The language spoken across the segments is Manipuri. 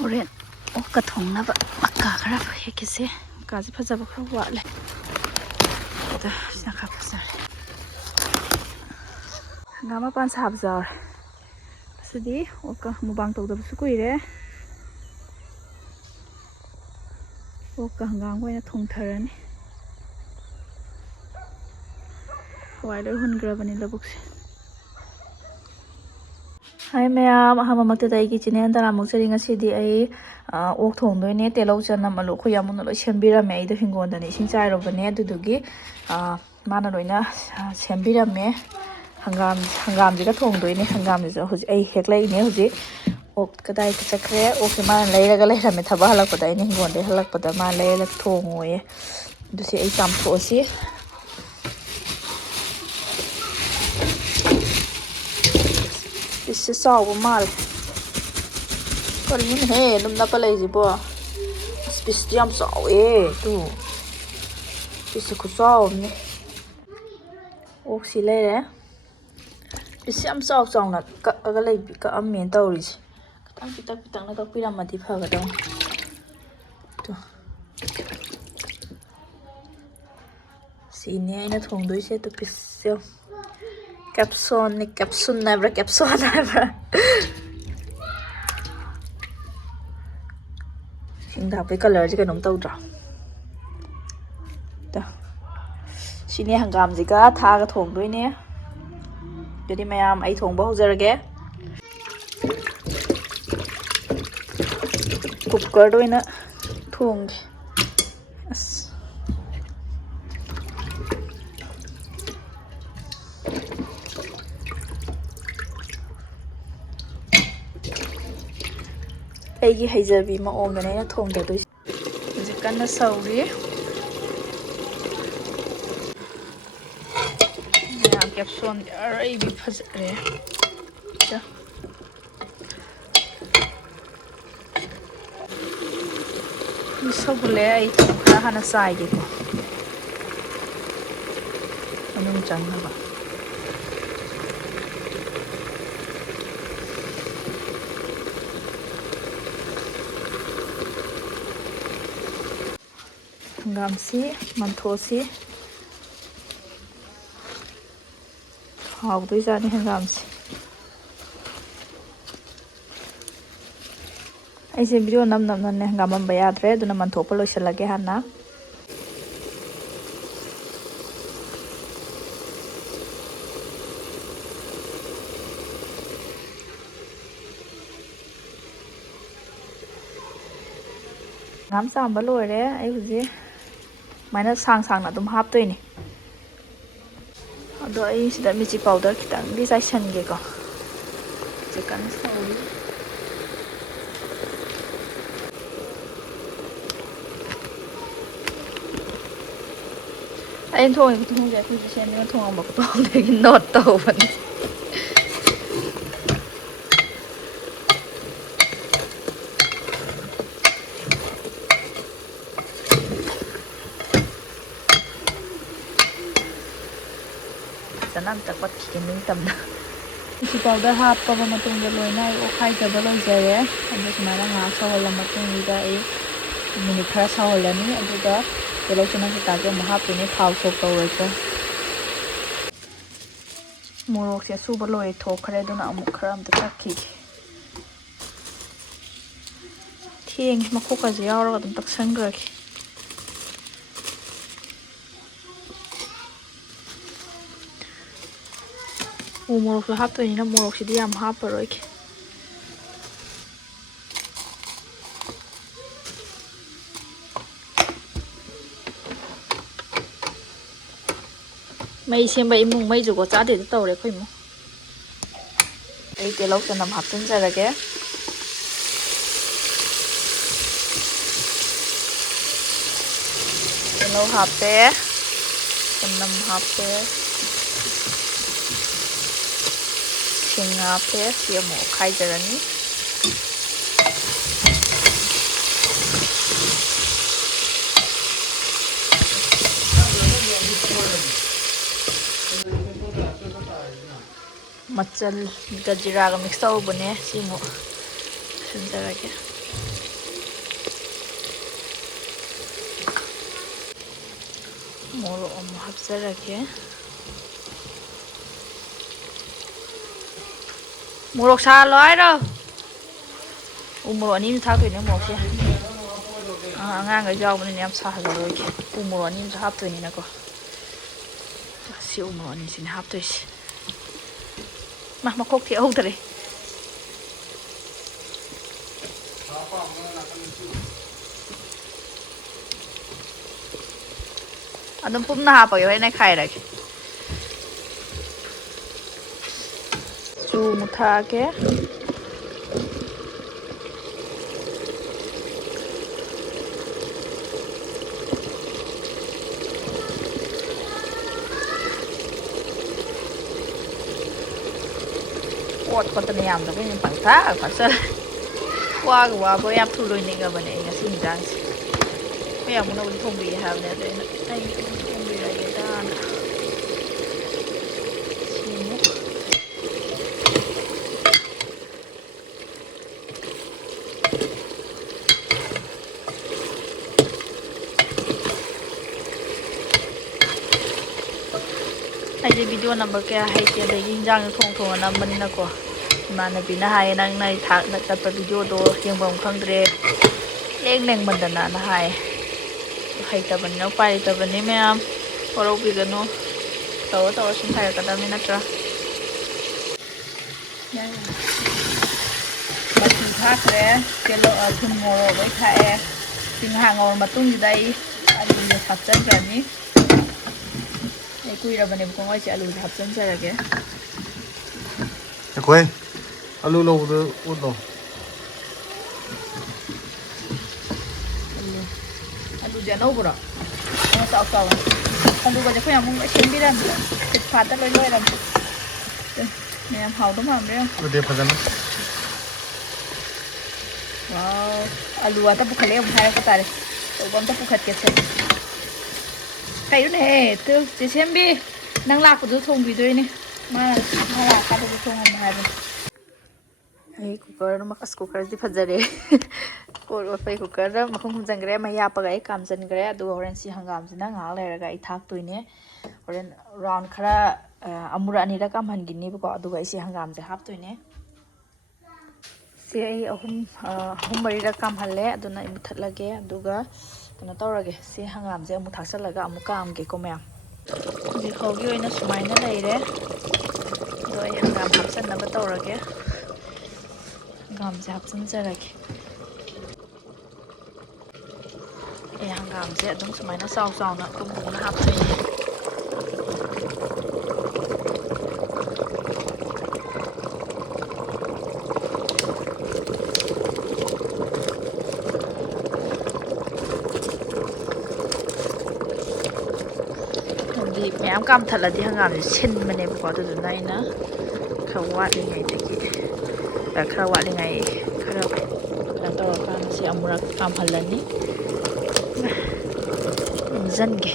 ꯍꯣꯔꯦꯟ ꯑꯣꯛꯀ ꯊꯣꯡꯅꯕ ꯃꯀꯥ ꯈꯔ ꯍꯦꯛꯀꯦꯁꯦ ꯃꯀꯥꯁꯦ ꯐꯖꯕ ꯈꯔ ꯋꯥꯠꯂꯦ ꯑꯗ ꯁꯤꯅ ꯈꯔ ꯐꯖꯔꯦ ꯍꯪꯒꯥꯝ ꯃꯄꯥꯟ ꯁꯥꯕꯁꯨ ꯌꯥꯎꯔꯦ ꯑꯁꯤꯗꯤ ꯑꯣꯛꯀ ꯃꯨꯛꯕꯥꯡ ꯇꯧꯗꯕꯁꯨ ꯀꯨꯏꯔꯦ ꯑꯣꯛꯀ ꯍꯪꯒꯥꯝꯒ ꯑꯣꯏꯅ ꯊꯣꯡꯊꯔꯅꯤ ꯍꯋꯥꯏ ꯂꯣꯏ ꯍꯨꯟꯈ꯭ꯔꯕꯅꯤ ꯂꯧꯕꯨꯛꯁꯦ ꯍꯥꯏ ꯃꯌꯥꯝ ꯑꯍꯥꯟꯕꯃꯛꯇꯗ ꯑꯩꯒꯤ ꯆꯦꯅꯦꯜ ꯇꯔꯥꯃꯨꯛꯆꯔꯤ ꯉꯁꯤꯗꯤ ꯑꯩ ꯑꯣꯛ ꯊꯣꯡꯗꯣꯏꯅꯦ ꯇꯤꯜꯍꯧ ꯆꯅꯝ ꯑꯂꯨ ꯑꯩꯈꯣꯏ ꯌꯥꯝꯅ ꯂꯣꯏ ꯁꯦꯝꯕꯤꯔꯝꯃꯦ ꯑꯩꯗꯣ ꯍꯤꯡꯒꯣꯜꯗꯅ ꯏꯁꯤꯡ ꯆꯥꯏꯔꯨꯕꯅꯦ ꯑꯗꯨꯗꯨꯒꯤ ꯃꯥꯅ ꯂꯣꯏꯅ ꯁꯦꯝꯕꯤꯔꯝꯃꯦ ꯍꯪꯒꯥꯝꯁꯤꯒ ꯊꯣꯡꯗꯣꯏꯅꯦ ꯍꯪꯒꯥꯝꯁꯤꯁꯨ ꯍꯧꯖꯤꯛ ꯑꯩ ꯍꯦꯛꯂꯛꯏꯅꯦ ꯍꯧꯖꯤꯛ ꯑꯣꯛ ꯀꯗꯥꯏꯗ ꯆꯠꯈ꯭ꯔꯦ ꯑꯣꯛꯁꯦ ꯃꯥꯅ ꯂꯩꯔꯒ ꯂꯩꯔꯝꯃꯦ ꯊꯕꯛ ꯍꯜꯂꯛꯄꯗ ꯑꯩꯅ ꯍꯤꯡꯒꯣꯜꯗꯒꯤ ꯍꯜꯂꯛꯄꯗ ꯃꯥꯅ ꯂꯩꯔꯒ ꯊꯣꯡꯉꯣꯌꯦ ꯑꯗꯨꯁꯤ ꯑꯩ ꯆꯥꯝꯊꯣꯛꯑꯁꯤ ꯄꯤꯁꯁꯦ ꯆꯥꯎꯕ ꯃꯥꯜꯂꯦ ꯀꯔꯤꯅꯣꯅꯦꯍꯦ ꯑꯗꯨꯝ ꯅꯞꯄ ꯂꯩꯁꯤꯕꯣ ꯑꯁ ꯄꯤꯁꯇꯤ ꯌꯥꯝ ꯆꯥꯎꯋꯦ ꯇꯨ ꯄꯤꯁꯁꯦ ꯈꯨꯆꯥꯎ ꯑꯃꯅꯤ ꯑꯣꯛꯁꯤ ꯂꯩꯔꯦ ꯄꯤꯁ ꯌꯥꯝ ꯆꯥꯎ ꯆꯥꯎꯅ ꯀꯛꯑꯒ ꯀꯛꯑꯝꯃꯦꯅ ꯇꯧꯔꯤꯁꯦ ꯈꯤꯇꯪ ꯄꯤꯛꯇꯛꯅ ꯀꯛꯄꯤꯔꯝꯃꯗꯤ ꯐꯒꯗꯧꯅꯤ ꯁꯤꯅꯦ ꯑꯩꯅ ꯊꯣꯡꯗꯣꯏꯁꯦ ꯑꯗꯨ ꯄꯤꯁꯁꯦ ꯀꯦꯞꯁꯣꯟꯅꯤ ꯀꯦꯞꯁꯨꯟ ꯍꯥꯏꯕ꯭ꯔꯥ ꯀꯦꯞꯁꯣꯟ ꯍꯥꯏꯕ꯭ꯔꯥ ꯁꯤꯡꯗ ꯍꯥꯞꯄꯩ ꯀꯂꯔꯁꯦ ꯀꯩꯅꯣꯝ ꯇꯧꯗ꯭ꯔꯣ ꯁꯤꯅꯦ ꯍꯪꯒꯥꯝꯁꯤꯒ ꯊꯥꯒ ꯊꯣꯡꯗꯣꯏꯅꯦ ꯑꯗꯨꯗꯤ ꯃꯌꯥꯝ ꯑꯩ ꯊꯣꯡꯕ ꯍꯧꯖꯔꯒꯦ ꯀꯨꯀꯔꯗ ꯑꯣꯏꯅ ꯊꯣꯡꯒꯦ ꯑꯁ ꯑꯩꯒꯤ ꯍꯩꯖꯕꯤ ꯃꯑꯣꯡꯗꯅꯦ ꯑꯩꯅ ꯊꯣꯡꯗꯗꯣꯏꯁꯦ ꯍꯧꯖꯤꯛ ꯀꯟꯅ ꯁꯧꯔꯤ ꯃꯌꯥꯝ ꯀꯦꯞꯁꯣꯟꯒꯤ ꯑꯔꯩꯕꯤ ꯐꯖꯔꯦ ꯁꯧꯒꯠꯂꯛꯑꯦ ꯑꯩ ꯊꯨꯝ ꯈꯔ ꯍꯥꯟꯅ ꯆꯥꯏꯒꯦꯀꯣ ꯃꯅꯨꯡ ꯆꯪꯅꯕ ꯍꯪꯒꯥꯝꯁꯤ ꯃꯟꯊꯣꯛꯑꯁꯤ ꯍꯥꯎꯗꯣꯏꯖꯥꯠꯅꯤ ꯍꯪꯒꯥꯝꯁꯤ ꯑꯩꯁꯦ ꯚꯤꯗꯤꯑꯣ ꯅꯝꯅꯦ ꯍꯪꯒꯥꯝꯃꯟꯕ ꯌꯥꯗ꯭ꯔꯦ ꯑꯗꯨꯅ ꯃꯟꯊꯣꯛꯄ ꯂꯣꯏꯁꯤꯜꯂꯒꯦ ꯍꯥꯟꯅ ꯍꯪꯒꯥꯝ ꯆꯥꯝꯕ ꯂꯣꯏꯔꯦ ꯑꯩ ꯍꯧꯖꯤꯛ ꯁꯨꯃꯥꯏꯅ ꯁꯥꯡꯅ ꯑꯗꯨꯝ ꯍꯥꯞꯇꯣꯏꯅꯦ ꯑꯗꯣ ꯑꯩ ꯁꯤꯗ ꯃꯤꯔꯆꯤ ꯄꯥꯎꯗꯔ ꯈꯤꯇꯪꯗꯤ ꯆꯥꯏꯁꯟꯒꯦꯀꯣ ꯆꯤꯀꯟ ꯁꯧꯔꯤ ꯑꯩꯅ ꯊꯣꯡꯉꯤꯕ ꯈꯨꯊꯣꯡꯁꯦ ꯑꯩꯈꯣꯏ ꯆꯦꯅꯦꯜꯅ ꯊꯣꯡꯉꯝꯕ ꯈꯨꯊꯣꯡꯗꯒꯤ ꯅꯣꯠ ꯇꯧꯕꯅꯤ ꯐꯖꯅ ꯑꯝꯇ ꯀꯣꯠꯈꯤꯒꯦ ꯅꯤꯡꯇꯝꯅ ꯃꯤꯔꯆꯤ ꯄꯥꯎꯗꯔ ꯍꯥꯞꯄꯕ ꯃꯇꯨꯡꯗ ꯂꯣꯏꯅ ꯑꯩ ꯑꯣꯠꯈꯥꯏꯖꯕ ꯂꯣꯏꯖꯔꯦ ꯑꯗꯨ ꯁꯨꯃꯥꯏꯅ ꯉꯥꯏꯍꯥꯛ ꯁꯧꯍꯜꯂ ꯃꯇꯨꯡꯁꯤꯗ ꯑꯩ ꯃꯤꯅꯤꯠ ꯈꯔ ꯁꯧꯍꯜꯂꯅꯤ ꯑꯗꯨꯒ ꯇꯤꯜꯍꯧ ꯆꯅꯝ ꯀꯩꯀꯥꯁꯦ ꯑꯃꯨꯛ ꯍꯥꯞꯇꯣꯏꯅꯦ ꯊꯥꯎ ꯁꯣꯛ ꯇꯧꯔꯣꯏꯀꯣ ꯃꯣꯔꯣꯛꯁꯦ ꯑꯁꯨꯕ ꯂꯣꯏꯊꯣꯛꯈ꯭ꯔꯦ ꯑꯗꯨꯅ ꯑꯃꯨꯛ ꯈꯔ ꯑꯝꯇ ꯇꯛꯈꯤꯒꯦ ꯊꯦꯡꯉꯦ ꯃꯈꯣꯛꯀꯁꯦ ꯌꯥꯎꯔꯒ ꯑꯗꯨꯝ ꯇꯛꯁꯟꯈ꯭ꯔꯒꯦ ꯎ ꯃꯣꯔꯣꯛꯁꯨ ꯍꯥꯞꯇꯣꯏꯅꯤꯅ ꯃꯣꯔꯣꯛꯁꯤꯗꯤ ꯌꯥꯝ ꯍꯥꯞꯄꯔꯣꯏꯒꯦ ꯃꯩ ꯁꯦꯝꯕ ꯏꯃꯨꯡ ꯃꯩ ꯖꯨꯒꯣꯠ ꯆꯥꯗꯦꯗꯣ ꯇꯧꯔꯦ ꯑꯩꯈꯣꯏ ꯏꯃꯨꯡ ꯑꯩ ꯇꯤꯜꯍꯧ ꯆꯅꯝ ꯍꯥꯞꯆꯤꯟꯖꯔꯒꯦ ꯇꯤꯜꯍꯧ ꯍꯥꯞꯄꯦ ꯆꯅꯝ ꯍꯥꯞꯄꯦ ꯁꯤꯡ ꯍꯥꯞꯄꯦ ꯁꯤ ꯑꯃꯨꯛ ꯑꯣꯠꯈꯥꯏꯖꯔꯅꯤ ꯃꯆꯜꯒ ꯖꯤꯔꯥꯒ ꯃꯤꯛꯁ ꯇꯧꯔꯨꯕꯅꯦ ꯁꯤ ꯑꯃꯨꯛ ꯁꯨꯖꯔꯒꯦ 모로 어머 합사하게 모록 사 loài 우무로 아니면 다 되는 뭐지? 안강가 야우는 냠 사하고 이렇게 우무로 아니면 다 합되는 거. 시 우무로 아니면 합되지. 막 콕티 오더래. 안은 뿜나 하봐 요 này khai rồi. 주 못하게. Con tận yam đó cái bằng thá phải sao qua với em thu lôi nịnh ở bên này là xin rằng bây giờ muốn đâu không bị hao này đấy anh không bị lại cái ta anh đi video number kia hay kia để in răng thong là mình là của mà vì nó hay năng này thằng đặt tập video đồ riêng vòng không để lên lên mình là nó hay tập mình nó phải tập mình mấy em có đâu bị cái nó tao xin thay cái đó mình nói cho mà chúng ta sẽ cái lọ thun mồi với khai tiếng hàng ngồi mà tung gì đây anh đi tập chân cái gì đây quy là bên em con ơi chị lùi tập chân chơi là kìa quên alo lâu rồi út rồi alo giờ nấu rồi nó sao sao alo bây giờ phải làm không xem biết làm thịt phạt đã lôi làm nè em hầu đúng không đấy rồi đẹp thật wow alo ta bukan leo hai cái tadi con ta bukan kecil kayak ini tuh xem bi nang laku tuh thong video ini mà là cái tuh thong hai ấy cooker nó mắc cooker thì phát ra đấy cột phải cooker đó mà không dành cái mà yap cái cam dành cái đồ orange si hangam si nang ngal này cái thác tuổi nhé orange round khara amura ni ra cam han gini bako đồ cái si hangam se hap tuổi nhé si ai hum bari ra cam han le aduna imu that lage aduga kana tawrage si hangam se amu thak sal laga amu cam ke komya ji khogi oina sumai na lai re do ai hangam hap san na ba tawrage hanggamse 합쳐줄게. 이 hanggamse adum sumaina saw-sawna tumuna hapdoine. Thì mẹ cam thật là thì hanggamse chin mà nem quá từ này na khâu quát đi ngày thếแต่คาราวะยังไงคาราวะแล้วต่อการเสียอมุรักตามพันเลยนี่จันเก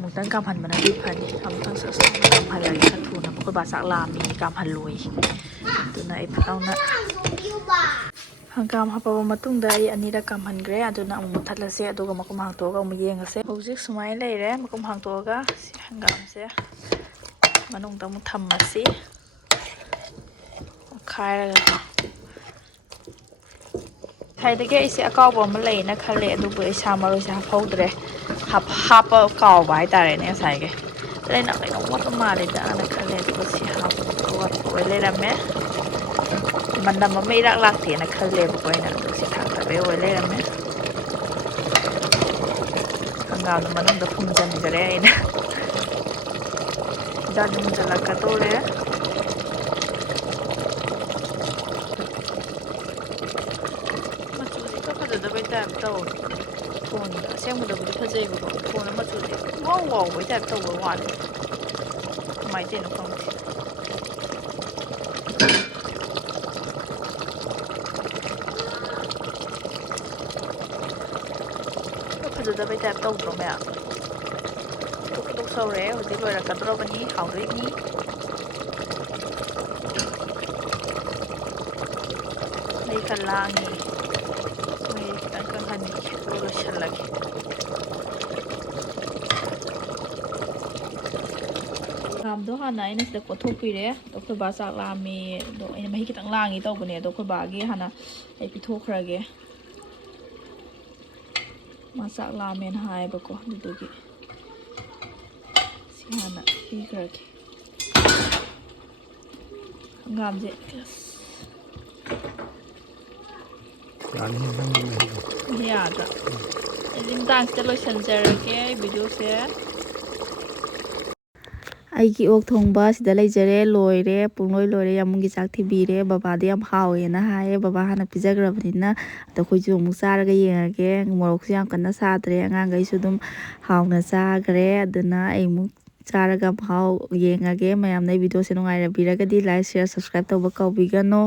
มุตั้งการพันมันได้พันนี่ทำตั้งสักสองการพันอะไรสักทูนะเพราะบาสักลามีการพันรวยตัวไหนพเอานะhangam hapa matung dai anira kam hangre aduna amu thatlase aduga makum hangtoga amu yengase hojik sumai leire makum hangtoga si hangam se manung tamu thammasi khaira thaidage isi akaw ma leina khale adubu isa maro sa faudre hapa kaw bai tare ne sai ge leina leina wat mari da na khale adubu si hap wat oi leira meมันดำมันไม่รักรักเสียนะคันเล็บไว้นะดูสิทางแต่ไปไว้เลยนะแม่ทางงานมันต้องพุ่งจันจะได้นะด้านมันจะลักกระโตเลยมาจูสิก็เขาจะไปแต่โตโทนเสียงมันจะไปเขาจะไปบอกโทนแล้วมาจูสิว้าวไปแต่โตหวานทำไมเจนฟังจะไปแต่ต้มตรงเนี้ย ꯁꯧꯔꯦ ꯍꯧꯖꯤꯛ ꯂꯣꯏꯔꯛꯀꯗꯧꯔꯕꯅꯤ ꯍꯥꯎꯗꯣꯏꯅꯤ ꯃꯩ ꯈꯔ ꯂꯥꯡꯉꯤ ꯃꯩ ꯈꯤꯇꯪ ꯀꯪꯍꯟꯈꯤꯒꯦ ꯑꯗꯨꯒ ꯂꯣꯏꯁꯤꯜꯂꯒꯦ ꯍꯪꯒꯥꯝꯗꯣ ꯍꯥꯟꯅ ꯑꯩꯅ ꯁꯤꯗ ꯀꯣꯠꯊꯣꯛꯄꯤꯔꯦ ꯑꯗꯣ ꯑꯩꯈꯣꯏ ꯕꯥ ꯆꯥꯛ ꯂꯥꯝꯃꯤ ꯑꯗꯣ ꯑꯩꯅ ꯃꯍꯤ ꯈꯤꯇꯪ ꯂꯥꯡꯉꯤ ꯇꯧꯕꯅꯦ ꯑꯗꯣ ꯑꯩꯈꯣꯏ ꯕꯥꯒꯤ ꯍꯥꯟꯅ ꯑꯩ ꯄꯤꯊꯣꯛꯈ꯭ꯔꯒꯦ ꯃꯥ ꯆꯥꯛ ꯂꯥꯝꯃꯦꯅ ꯍꯥꯏꯌꯦꯕꯀꯣ ꯑꯗꯨꯗꯨꯒꯤ ꯁꯤ ꯍꯥꯟꯅ ꯄꯤꯈ꯭ꯔꯒꯦ ꯍꯪꯒꯥꯝꯁꯦ ꯌꯥꯗ꯭ꯔꯥ ꯑꯩꯗꯤ ꯃꯇꯥꯡꯁꯤꯗ ꯂꯣꯏꯁꯤꯟꯖꯔꯒꯦ ꯚꯤꯗꯤꯑꯣꯁꯦ ꯑꯩꯒꯤ ꯑꯣꯛ ꯊꯣꯡꯕ ꯁꯤꯗ ꯂꯩꯖꯔꯦ ꯂꯣꯏꯔꯦ ꯄꯨꯡꯂꯣꯏ ꯂꯣꯏꯔꯦ ꯌꯥꯝꯃꯨꯡꯒꯤ ꯆꯥꯛ ꯊꯤꯕꯤꯔꯦ ꯕꯕꯥꯗꯤ ꯌꯥꯝ ꯍꯥꯎꯋꯦꯅ ꯍꯥꯏꯌꯦ ꯕꯕꯥ ꯍꯥꯟꯅ ꯄꯤꯖꯈ꯭ꯔꯕꯅꯤꯅ ꯑꯗꯣ ꯑꯩꯈꯣꯏꯁꯨ ꯑꯃꯨꯛ ꯆꯥꯔꯒ ꯌꯦꯡꯉꯒꯦ ꯃꯣꯔꯣꯛꯁꯨ ꯌꯥꯝ ꯀꯟꯅ ꯁꯥꯗ꯭ꯔꯦ ꯑꯉꯥꯡꯈꯩꯁꯨ ꯑꯗꯨꯝ ꯍꯥꯎꯅ ꯆꯥꯈ꯭ꯔꯦ ꯑꯗꯨꯅ ꯑꯩ ꯑꯃꯨꯛ ꯆꯥꯔꯒ ꯃꯍꯥꯎ ꯌꯦꯡꯉꯒꯦ ꯃꯌꯥꯝꯅ ꯚꯤꯗꯤꯑꯣꯁꯦ ꯅꯨꯡꯉꯥꯏꯔꯕꯤꯔꯒꯗꯤ ꯂꯥꯏꯛ ꯁꯤꯌꯔ ꯁꯕꯁꯀ꯭ꯔꯥꯏꯕ ꯇꯧꯕ ꯀꯥꯎꯕꯤꯒꯅꯨ